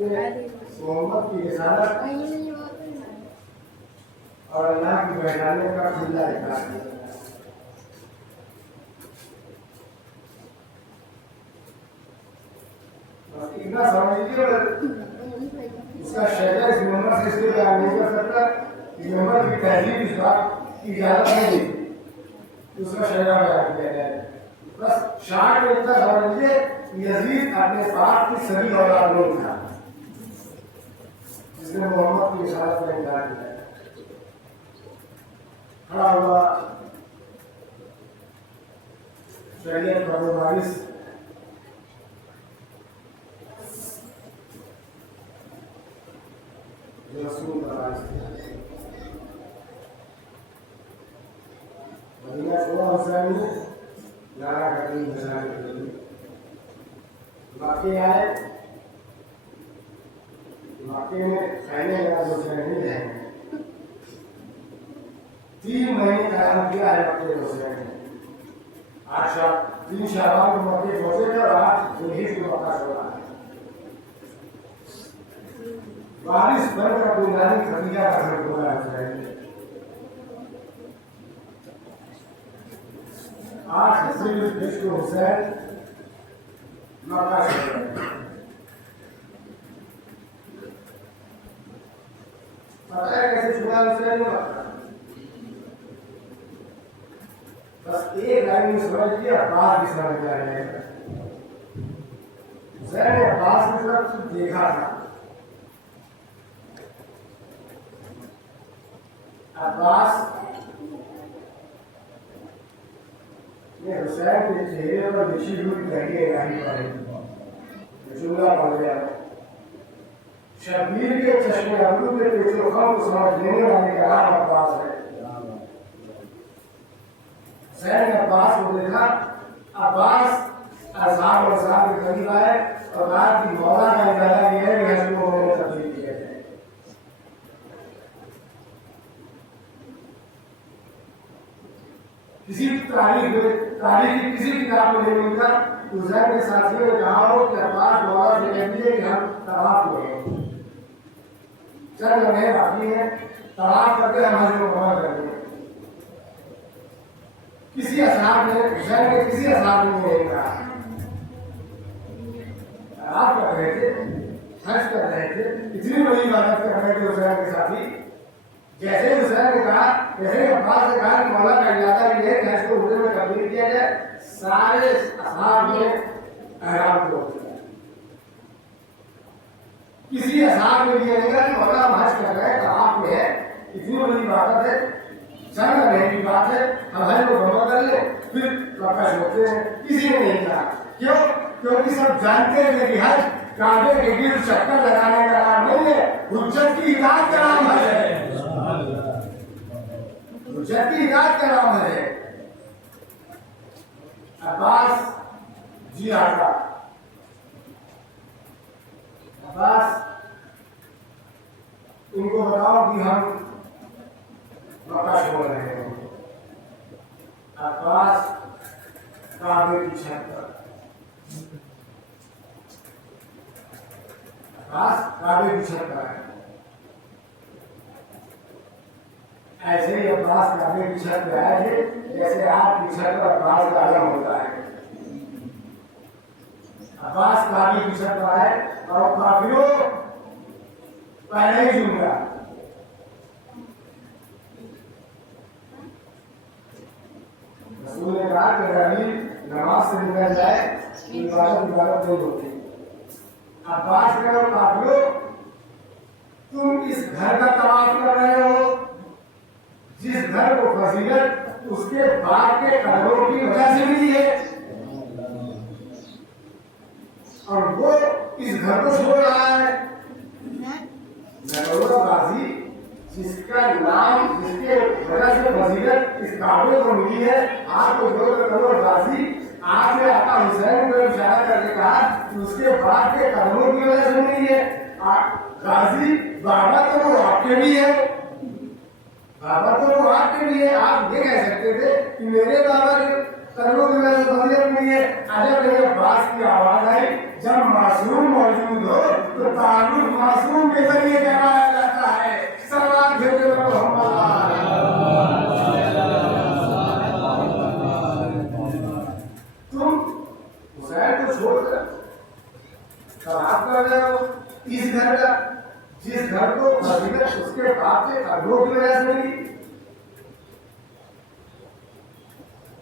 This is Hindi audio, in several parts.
नहीं मोहम्मद की रिसालत और अल्लाह की पहचानने का खुला लिखा है। इतना समझ लीजिए उसका शहर इस मोहम्मद से इसलिए बयान नहीं कर सकता कि मोहम्मद की तहजीब इस बात की इजाजत नहीं दी उसका शहर बयान किया जाए। बस शाह को इतना समझ लीजिए यजीद अपने साथ की सभी औलाद नहीं था जिसने मोहम्मद की रिसालत में इनकार किया। खड़ा हुआ शरीयत बड़े बारिश रसूल का मदीना छोड़ा हुसैन ने नारा करनी बचाने के लिए वाकई आए। वाकई में कहने लगा हुसैन नहीं रहेंगे। 3 महीने काम किया है मक्के हुसैन ने। 3 शाबान को मक्के पहुंचे थे और 8 जुल्हिज को मक्का छोड़ा है। बारिश बन का बुनियादी खदीजा का घर बोला हुसैन ने। 8 जुल्हिज को हुसैन मक्का छोड़ा। पता है कैसे छुड़ा हुसैन ने मक्का? बस एक लाइन में समझ लिया, अब्बास भी समझ जाए। हुसैन ने अब्बास की तरफ देखा था। अब्बास ने हुसैन के चेहरे पर बिछी हुई लगी जुमला पड़ गया। शबीर के चश्मे अबरू के पेचो खम को समझ लेने वाले का नाम अब्बास है। हुसैन ने अब्बास को देखा। अब्बास असहाब और साहब के करीब आए और कहा कि मौला का इरादा यह है कि हजरत को तब्दील किया जाए। किसी तारीख की किसी किताब में नहीं मिलता। हुसैन के साथियों ने कहा हो कि अब्बास मौला से कह दीजिए कि हम तवाफ करें। चल लम्हे बाकी है, तवाफ करके हम हज को पूरा करेंगे। किसी असहाब ने हुसैन ने किसी असहाब ने नहीं कहा। तवाफ कर रहे थे, हज कर रहे थे, इतनी बड़ी इबादत कर रहे थे हुसैन के साथी। जैसे हुसैन ने कहा, जैसे अब्बास ने कहा कि मौला का इरादा ये है कि हज को उम्रे में तब्दील किया जाए, सारे असहाब ने एहराम को किसी असहाब ने भी नहीं कहा कि मौला हम हज कर रहे हैं, तवाफ में है, इतनी बड़ी इबादत है, चंद महीने की बात है, हम हज को मुकम्मल कर ले फिर मक्का छोड़ते हैं। किसी ने नहीं कहा। क्यों? क्योंकि सब जानते हैं कि हज काबे के गिर्द चक्कर लगाने का नाम नहीं है, हुज्जत की इताअत का नाम है। हुज्जत की इताअत का नाम है। अब्बास जी आता। अब्बास इनको बताओ कि हम मक्का छोड़ रहे हैं। अब्बास काबे की छत पर, अब्बास काबे की छत पर है। ऐसे ही अब्बास काबे की छत पे आए थे जैसे आपकी छत पर अब्बास का आलम होता है। अब्बास काबे की छत पर आए और काफिरों पहले ही जुमला रसूल ने कहा कि अगर नमाज से निकल जाए इबादत नहीं होती। अब्बास कहो काफिरों तुम इस घर का तवाफ कर रहे हो जिस घर को फजीलत उसके बाप के कदमों की वजह से मिली है, और वो इस घर को छोड़ रहा है। गाजी जिसका नाम जिसके वजह से फजीलत इस काबे को मिली है, आपको गाजी आपने आपका हुसैन को इशारा करके कहा कि उसके बाप के कदमों की वजह से मिली है। गाजी बाबा तो वो आपके भी है, बाबा तो वो आपके भी है। आप ये कह सकते थे कि मेरे बाबा के कर्मों की वजह से फजीलत नहीं है। अजब नहीं है, बास की आवाज आई, जब मासूम मौजूद हो तो तारुफ मासूम के जरिए करवाया जाता है। सलावत भेजे तुम हुसैन को छोड़कर खराब कर रहे हो इस घर का, जिस घर को फजीलत उसके बाप के कर्मों की वजह से मिली।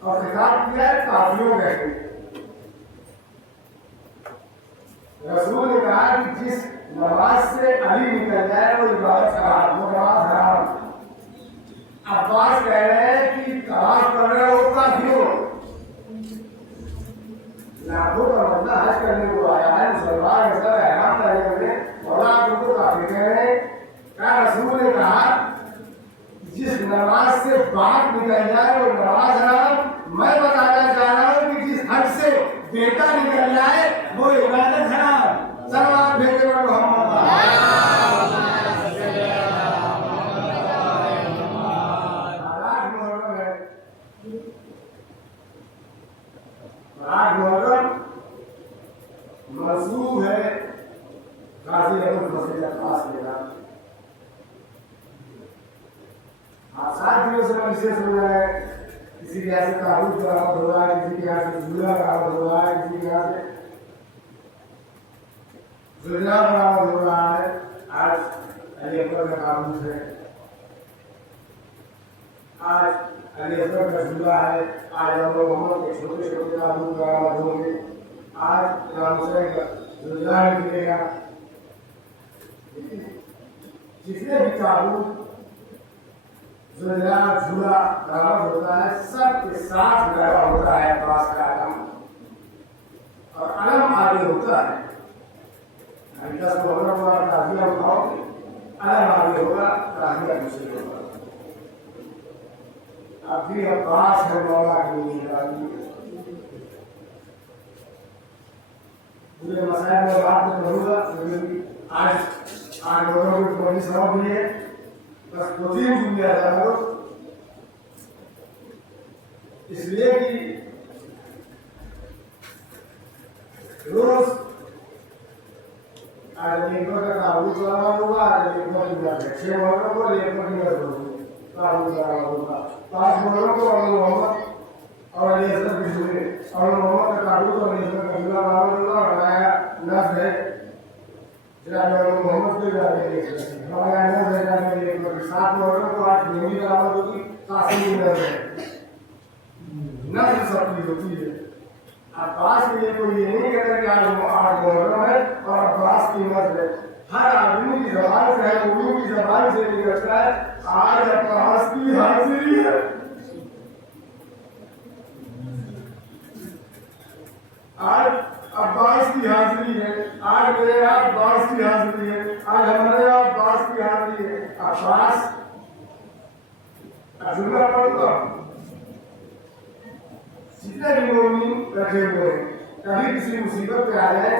और खिताब किया है काफिरों के। रसूल ने कहा कि जिस नमाज से अली निकल जाए वो इबादत हराम, वो नमाज हराम। अब्बास कह रहे हैं कि तलाश कर रहे हो काफिरों, लाखों का बंदा हज करने को आया है, मुसलमान सब हैरान रहे हैं और आप उनको काफिर कह रहे हैं। क्या रसूल ने कहा जिस नमाज से बाप निकल जाए वो नमाज हराम। मैं बताना चाह रहा हूँ कि जिस हज से बेटा निकल जाए वो इबादत हराम। सलावत भेजे मोहम्मद। आज मुहर्रम मसूब है गाजी अहमद मसीह अब्बास के नाम। आप 7 दिनों से विशेष हो रहा है। किसी के यहाँ से ताबूत बरामद हो रहा है, किसी के यहाँ से झूला बरामद हो रहा है, किसी के यहाँ से जुलझा बरामद हो रहा है। आज अली अकबर का ताबूत है, आज अली अकबर का झूला है, आज हम लोग मोहम्मद के छोटे छोटे ताबूत बरामद होंगे, आज इमाम हुसैन का जुलझा मिलेगा। जितने भी ताबूत जुलझा झूला बरामद होता है सबके साथ लगा होता है अब्बास का अलम, और अलम आगे होता है। 10 मुहर्रम वाला ताज़िया उठाओगे, अलम आगे होगा, ताज़िया पीछे होगा। अब भी अब्बास है मौला की निगरानी। पूरे मसाइल में बात में करूँगा, लेकिन आज लोगों को थोड़ी समझ नहीं है, बस 2-3 जुमले आता है इसलिए कि रोज आज लेखक का ताबूत बरामद होगा, आज लेखक की बात है 6 मुहर्रम को लेखक की बात होगी, ताबूत बरामद होगा 5 मुहर्रम को और मोहम्मद और अली असगर की झूले और मोहम्मद का ताबूत और अली असगर का झूला बरामद होगा। और हमारा नस्ल है जनाब मोहम्मद के जाके हमारा नस्ल है जनाब 7 मुहर्रम को आज मेहंदी बरामद होगी। कासिम की नस्ल है, नस्ल सबकी होती है। अब्बास के लिए कोई ये नहीं कहता कि आज मुहर्रम है और अब्बास की नस्ल है। हर आदमी की जबान से है, उर्दू की जबान से निकलता है आज अब्बास की हाजिरी है। आज अब्बास की हाजिरी है, आज मेरे अब्बास की हाजिरी है, आज हमारे अब्बास की हाजिरी है। अब्बास जुमला पढ़ता जितने भी मोमिन रखे हुए हैं, कभी किसी मुसीबत पे आ जाए,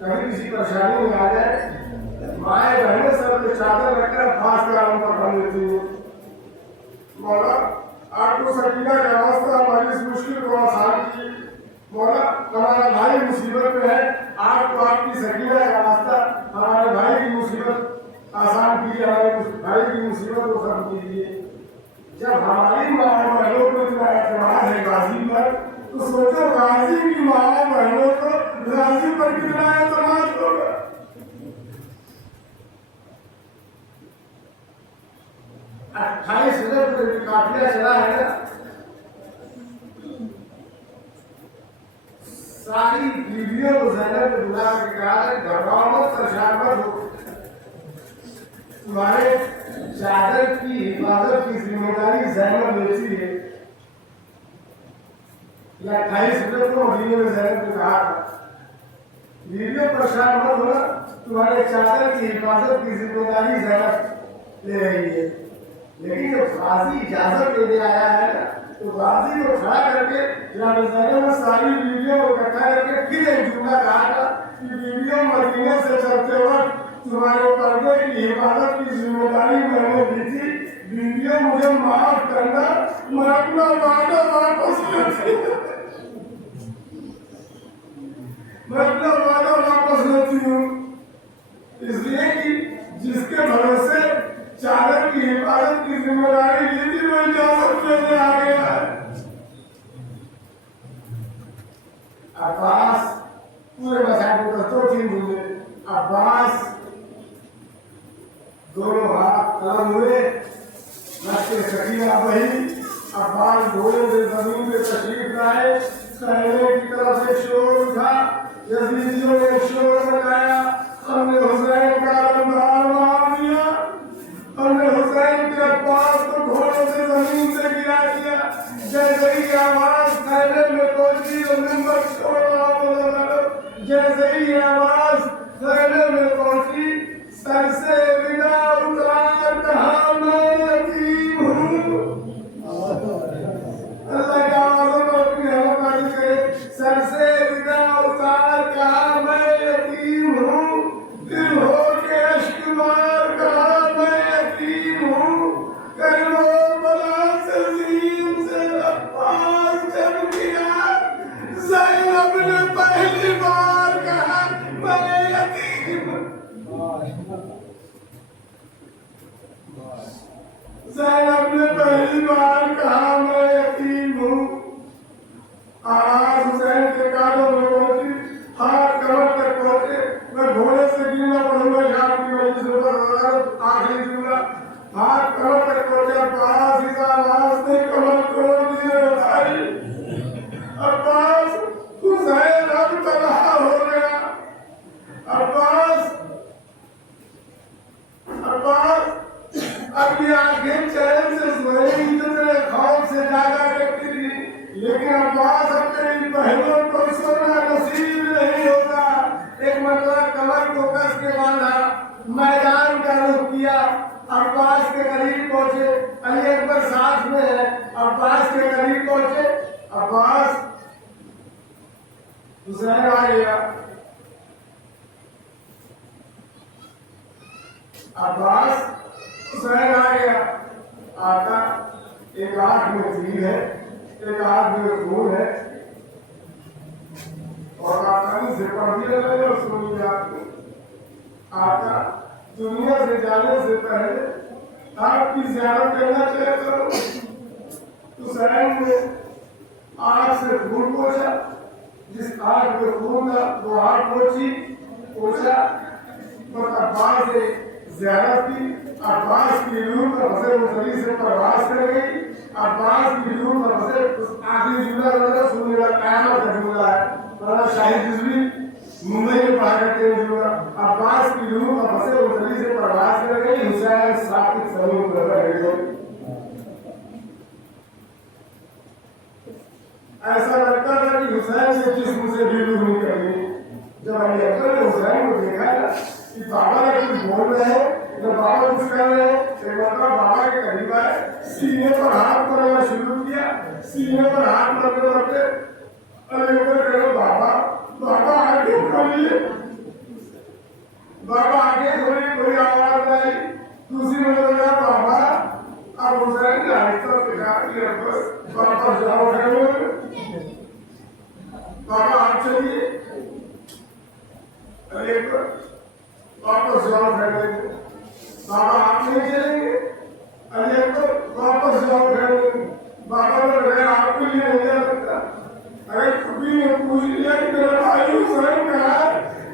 कभी किसी परेशानी में आ जाए, माए बहने सर पे चादर रखकर अब्बास के आलम पर बन लेती है। मौला आपको सकीना का रास्ता हमारी इस मुश्किल को आसान की। मौला हमारा भाई मुसीबत में है, आपको आपकी सकीना का रास्ता हमारे भाई की मुसीबत आसान कीजिए, हमारे भाई की मुसीबत को खत्म कीजिए। जब हमारी माँ बहनों को इतना एतमाद है गाजी पर, तो सोचो गाजी की माँ बहनों को गाजी पर कितना एतमाद होगा। 28 हज़ार काफिला चला है ना, सारी बीवियों को ज़ैनब ने बुला के कहा है घबराओ मत, परेशान मत हो, तुम्हारे चादर की हिफाजत की जिम्मेदारी ज़ैनब लेती है। 28 हज़ार को मदीने में ज़ैनब ने कहा था बीवियों परेशान मत हो, तुम्हारे चादर की हिफाजत की जिम्मेदारी ज़ैनब ले रही है। लेकिन जब गाजी इजाजत लेने आया है ना, तो गाजी को खड़ा करके ज़ैनब ने सारी बीवियों को इकट्ठा करके फिर एक जुमला कहा था कि बीवियों मदीने से चलते वक्त तुम्हारे पर्दे की हिफाजत की जिम्मेदारी मैंने दी थी, बीवियों मुझे माफ करना, मैं अपना वादा वापस मतलब वादा वापस लेती हूँ, इसलिए कि जिसके भरोसे चादर की हिफाजत की जिम्मेदारी ली थी वो इजाजत लेने आ गया है। अब्बास पूरे मसाले को दो तीन बोले, अब्बास दोनों हाथ कलम हुए, नक्शे सकीना बही, अब्बास घोड़े से जमीन पे तशरीफ लाए, कहने की तरफ से शोर उठा, यजीदियों ने शोर मचाया, हमने हुसैन का अलंबार मार दिया, हमने हुसैन के अब्बास को घोड़ों से जमीन से गिरा दिया। जैसे ही आवाज कहने में पहुंची तो मिंबर छोड़ा, जैसे ही आवाज कहने में पहुंची सर से बिना उतार कहा मैं यतीम हूँ। अल्लाह का आवाज़ों को अपनी हवाबाजी करे, सर से बिना उतार कहा मैं यतीम हूँ, दिल हो के अश्क मार कहा मैं यतीम हूँ, करीबो बला से जीन से अब्बास जब गिरा, ज़ैनब ने पहली बार कहा मैं यतीम हूँ। ज़ैनब ने पहली बार कहा मैं यतीम हूँ। आवाज हुसैन के कानों में पहुंची, हाथ कमर तक पहुंचे, मैं घोड़े से गिरना पड़ूंगा यहाँ की वजह से, आखिरी जुमला हाथ कमर तक पहुंचा, अब्बास इस आवाज ने कमर तोड़ दिए भाई। अब्बास हुसैन अब तबाह हो गया। अब्बास अब ये आंखें चैन से सोएंगी तो तेरे खौफ से जागा करती थी, लेकिन अब्बास अपने बहनों को सोना नसीब नहीं होता। एक मतलब कमर को कस के बांधा, मैदान का रुख किया, अब्बास के करीब पहुंचे, अली अकबर साथ में है, अब्बास के करीब पहुंचे, अब्बास हुसैन आ गया। अब्बास हुसैन आ गया, आता एक आंख में तीर है, एक आंख में खून है, और आता से पढ़ दिया जाए और सुन लिया। आता दुनिया से जाने से पहले आपकी ज़ियारत करना चाहता हूँ। हुसैन ने आंख से खून पोंछा, जिस आंख में खून था वो आंख पोंछा, और अब्बास से ज़ियारत की। अब्बास की रूह पर फंसे मुसली से प्रवास कर गई। अब्बास की रूह पर फंसे उस आखिरी जुमला वाला सुनने वाला क़यामत का जुमला है, बड़ा शाहिद रिजवी मुंबई में पढ़ा करते हैं जुमला। अब्बास की रूह पर फंसे मुसली से प्रवास कर गई, हुसैन साकित सलीम पर रह गए। ऐसा लगता था कि हुसैन से जिस्म से भी रूह निकल गई। जब अली अकबर ने हुसैन को देखा ना कि बाबा ने कुछ बोल रहे हैं, जब बाबा कुछ कर रहे हैं, एक मतलब बाबा के करीब आए, सीने पर हाथ मारना शुरू किया, सीने पर हाथ मारते मारते अली अकबर कह रहे बाबा आगे खोलिए, बाबा आगे खोलिए, कोई आवाज आई। दूसरी मतलब बाबा अब हुसैन ने आहिस्ता से कहा कि अकबर वापस जाओ घर में, बाबा आप चलिए, अरे वापस जाओ घर में, बाबा आप नहीं चलेंगे, अरे वापस जाओ घर में, बाबा ने आपको लिए नहीं जा सकता। अरे खुदी ने पूछ लिया कि मेरा भाई हुसैन कहा,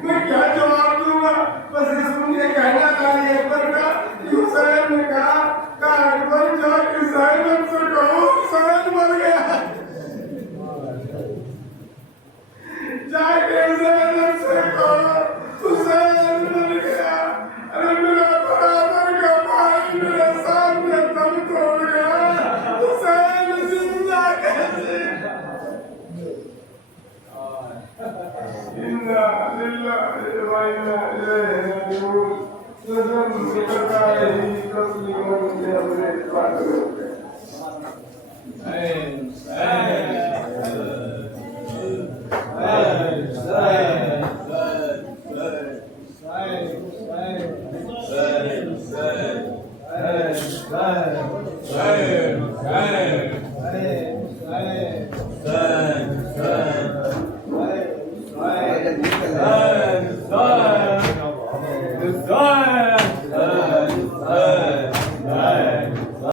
मैं क्या जवाब दूंगा, बस ये सुन के कहना था अली अकबर का कि हुसैन ने कहा अकबर जाके ज़ैनब से कहो हुसैन मर गया, जाके ज़ैनब से कहो हुसैन मर गया। अरे मेरा बराबर का भाई मेरे सामने दम तोड़ गया, हुसैन जिंदा कैसे? इन्ना लिल्लाहि व इन्ना इलैहि राजिऊन। नज़र से करता ही तस्लीमों से अपने पास जय